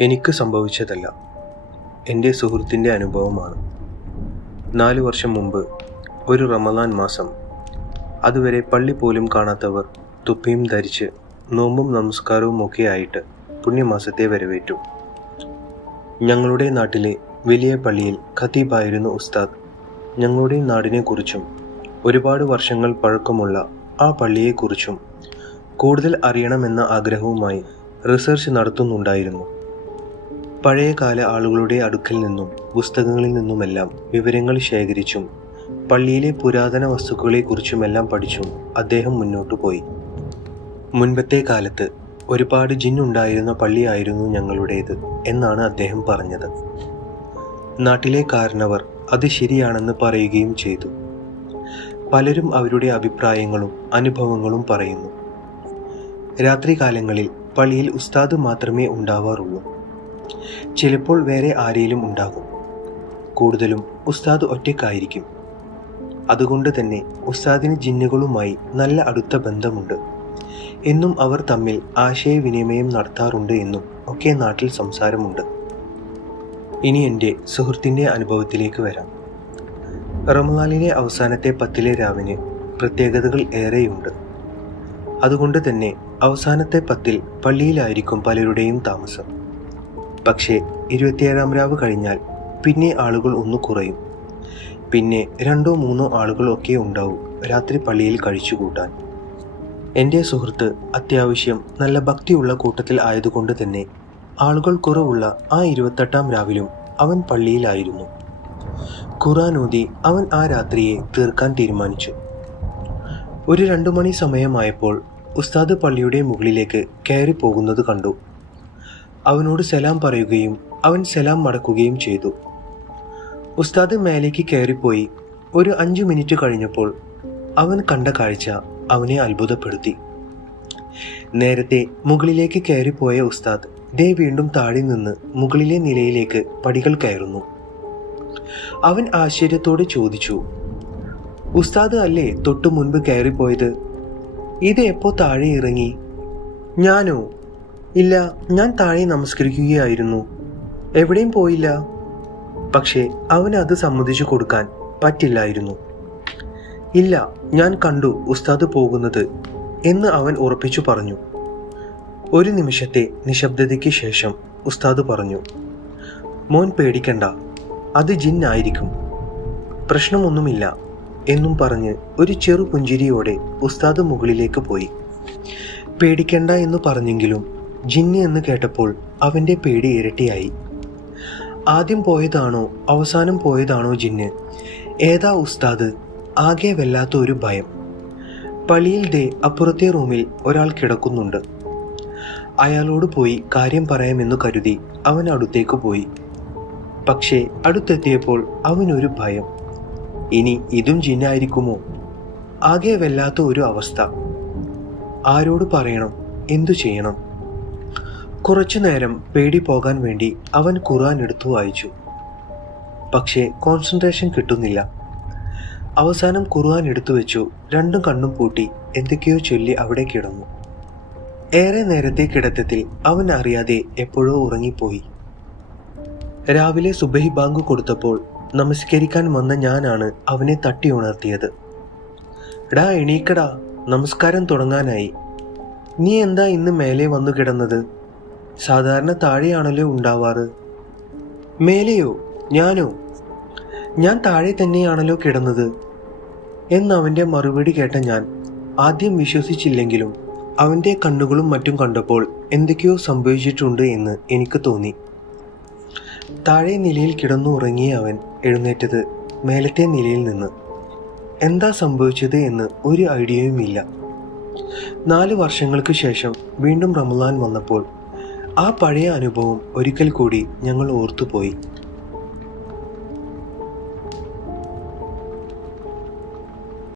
എനിക്ക് സംഭവിച്ചതല്ല. എന്റെ സുഹൃത്തിന്റെ അനുഭവമാണ്. നാല് വർഷം മുമ്പ് ഒരു റമദാൻ മാസം അതുവരെ പള്ളി പോലും കാണാത്തവർ തുപ്പിയും ധരിച്ച് നോമ്പും നമസ്കാരവും ഒക്കെ ആയിട്ട് പുണ്യമാസത്തെ വരവേറ്റു. ഞങ്ങളുടെ നാട്ടിലെ വലിയ പള്ളിയിൽ ഖത്തീബായിരുന്നു ഉസ്താദ്. ഞങ്ങളുടെ നാടിനെക്കുറിച്ചും ഒരുപാട് വർഷങ്ങൾ പഴക്കമുള്ള ആ പള്ളിയെക്കുറിച്ചും കൂടുതൽ അറിയണമെന്ന ആഗ്രഹവുമായി റിസർച്ച് നടത്തുന്നുണ്ടായിരുന്നു. പഴയകാല ആളുകളുടെ അടുക്കൽ നിന്നും പുസ്തകങ്ങളിൽ നിന്നുമെല്ലാം വിവരങ്ങൾ ശേഖരിച്ചും പള്ളിയിലെ പുരാതന വസ്തുക്കളെക്കുറിച്ചുമെല്ലാം പഠിച്ചും അദ്ദേഹം മുന്നോട്ടു പോയി. മുൻപത്തെ കാലത്ത് ഒരുപാട് ജിന്നുണ്ടായിരുന്ന പള്ളിയായിരുന്നു ഞങ്ങളുടേത് എന്നാണ് അദ്ദേഹം പറഞ്ഞത്. നാട്ടിലെ കാരണവർ അത് ശരിയാണെന്ന് പറയുകയും ചെയ്തു. പലരും അവരുടെ അഭിപ്രായങ്ങളും അനുഭവങ്ങളും പറയുന്നു. രാത്രികാലങ്ങളിൽ പള്ളിയിൽ ഉസ്താദ് മാത്രമേ ഉണ്ടാവാറുള്ളൂ. ചിലപ്പോൾ വേറെ ആരെങ്കിലും ഉണ്ടാകും. കൂടുതലും ഉസ്താദ് ഒറ്റയ്ക്കായിരിക്കും. അതുകൊണ്ട് തന്നെ ഉസ്താദിന് ജിന്നുകളുമായി നല്ല അടുത്ത ബന്ധമുണ്ട്. എന്നും അവർ തമ്മിൽ ആശയവിനിമയം നടത്താറുണ്ട് എന്നും ഒക്കെ നാട്ടിൽ സംസാരമുണ്ട്. ഇനി എന്റെ സുഹൃത്തിന്റെ അനുഭവത്തിലേക്ക് വരാം. റമദാനിലെ അവസാനത്തെ പത്തിലെ രാവിന് പ്രത്യേകതകൾ ഏറെയുണ്ട്. അതുകൊണ്ട് തന്നെ അവസാനത്തെ പത്തിൽ പള്ളിയിലായിരിക്കും പലരുടെയും താമസം. പക്ഷേ ഇരുപത്തിയേഴാം രാവ് കഴിഞ്ഞാൽ പിന്നെ ആളുകൾ ഒന്ന് കുറയും. പിന്നെ രണ്ടോ മൂന്നോ ആളുകൾ ഒക്കെ ഉണ്ടാവും രാത്രി പള്ളിയിൽ കഴിച്ചുകൂട്ടാൻ എന്റെ സുഹൃത്ത് അത്യാവശ്യം നല്ല ഭക്തിയുള്ള കൂട്ടത്തിൽ ആയതുകൊണ്ട് തന്നെ ആളുകൾ കുറവുള്ള ആ ഇരുപത്തെട്ടാം രാവിലും അവൻ പള്ളിയിലായിരുന്നു. ഖുറാനൂതി അവൻ ആ രാത്രിയെ തീർക്കാൻ തീരുമാനിച്ചു. ഒരു രണ്ടു മണി സമയമായപ്പോൾ ഉസ്താദ് പള്ളിയുടെ മുകളിലേക്ക് കയറി പോകുന്നത് കണ്ടു. അവനോട് സലാം പറയുകയും അവൻ സലാം മടക്കുകയും ചെയ്തു. ഉസ്താദ് മേലേക്ക് കയറിപ്പോയി. ഒരു അഞ്ചു മിനിറ്റ് കഴിഞ്ഞപ്പോൾ അവൻ കണ്ട കാഴ്ച അവനെ അത്ഭുതപ്പെടുത്തി. നേരത്തെ മുകളിലേക്ക് കയറിപ്പോയ ഉസ്താദ് ദേ വീണ്ടും താഴെ നിന്ന് മുകളിലെ നിലയിലേക്ക് പടികൾ കയറുന്നു. അവൻ ആശ്ചര്യത്തോടെ ചോദിച്ചു ഉസ്താദ് അല്ലേ തൊട്ടു മുൻപ് കയറിപ്പോയത്? ഇത് എപ്പോ താഴെ ഇറങ്ങി? ഞാനോ? ഇല്ല ഞാൻ താഴെ നമസ്കരിക്കുകയായിരുന്നു. എവിടെയും പോയില്ല. പക്ഷേ അവന് അത് സമ്മതിച്ചു കൊടുക്കാൻ പറ്റില്ലായിരുന്നു. ഇല്ല ഞാൻ കണ്ടു ഉസ്താദ് പോകുന്നത് എന്ന് അവൻ ഉറപ്പിച്ചു പറഞ്ഞു. ഒരു നിമിഷത്തെ നിശബ്ദതയ്ക്ക് ശേഷം ഉസ്താദ് പറഞ്ഞു മോൻ പേടിക്കണ്ട അത് ജിന്നായിരിക്കും പ്രശ്നമൊന്നുമില്ല എന്നും പറഞ്ഞ് ഒരു ചെറു പുഞ്ചിരിയോടെ ഉസ്താദ് മുകളിലേക്ക് പോയി. പേടിക്കണ്ട എന്ന് പറഞ്ഞെങ്കിലും ജിന്ന് എന്ന് കേട്ടപ്പോൾ അവന്റെ പേടി ഇരട്ടിയായി. ആദ്യം പോയതാണോ അവസാനം പോയതാണോ ജിന്ന്? ഏതാ ഉസ്താദ്? ആകെ വല്ലാത്ത ഒരു ഭയം. പള്ളിയിൽ ദേ അപ്പുറത്തെ റൂമിൽ ഒരാൾ കിടക്കുന്നുണ്ട്. അയാളോട് പോയി കാര്യം പറയാമെന്ന് കരുതി അവൻ അടുത്തേക്ക് പോയി. പക്ഷേ അടുത്തെത്തിയപ്പോൾ അവനൊരു ഭയം. ഇനി ഇതും ജിന്നായിരിക്കുമോ? ആകെ വല്ലാത്ത ഒരു അവസ്ഥ. ആരോട് പറയണം? എന്തു ചെയ്യണം? കുറച്ചു നേരം പേടി പോകാൻ വേണ്ടി അവൻ ഖുർആൻ എടുത്തു വായിച്ചു. പക്ഷേ കോൺസെൻട്രേഷൻ കിട്ടുന്നില്ല. അവസാനം ഖുർആൻ എടുത്തു വെച്ചു രണ്ടും കണ്ണും പൂട്ടി എന്തൊക്കെയോ ചൊല്ലി അവിടെ കിടന്നു. ഏറെ നേരത്തെ കിടത്തത്തിൽ അവൻ അറിയാതെ എപ്പോഴോ ഉറങ്ങിപ്പോയി. രാവിലെ സുബഹി ബാങ്ക് കൊടുത്തപ്പോൾ നമസ്കരിക്കാൻ വന്ന ഞാനാണ് അവനെ തട്ടി ഉണർത്തിയത്. എടാ എണീക്കടാ നമസ്കാരം തുടങ്ങാനായി. നീ എന്താ ഇന്ന് മേലെ വന്നു കിടന്നത്? സാധാരണ താഴെയാണല്ലോ ഉണ്ടാവാറ്. മേലെയോ ഞാനോ? ഞാൻ താഴെ തന്നെയാണല്ലോ കിടന്നത്. എന്നവന്റെ മറുപടി കേട്ട ഞാൻ ആദ്യം വിശ്വസിച്ചില്ലെങ്കിലും അവന്റെ കണ്ണുകളും മറ്റും കണ്ടപ്പോൾ എന്തൊക്കെയോ സംഭവിച്ചിട്ടുണ്ട് എന്ന് എനിക്ക് തോന്നി. താഴെ നിലയിൽ കിടന്നു ഉറങ്ങിയ അവൻ എഴുന്നേറ്റത് മേലത്തെ നിലയിൽ നിന്ന്. എന്താ സംഭവിച്ചത് എന്ന് ഒരു ഐഡിയയുമില്ല നാല് വർഷങ്ങൾക്ക് ശേഷം വീണ്ടും റമദാൻ വന്നപ്പോൾ ആ പഴയ അനുഭവം ഒരിക്കൽ കൂടി ഞങ്ങൾ ഓർത്തുപോയി.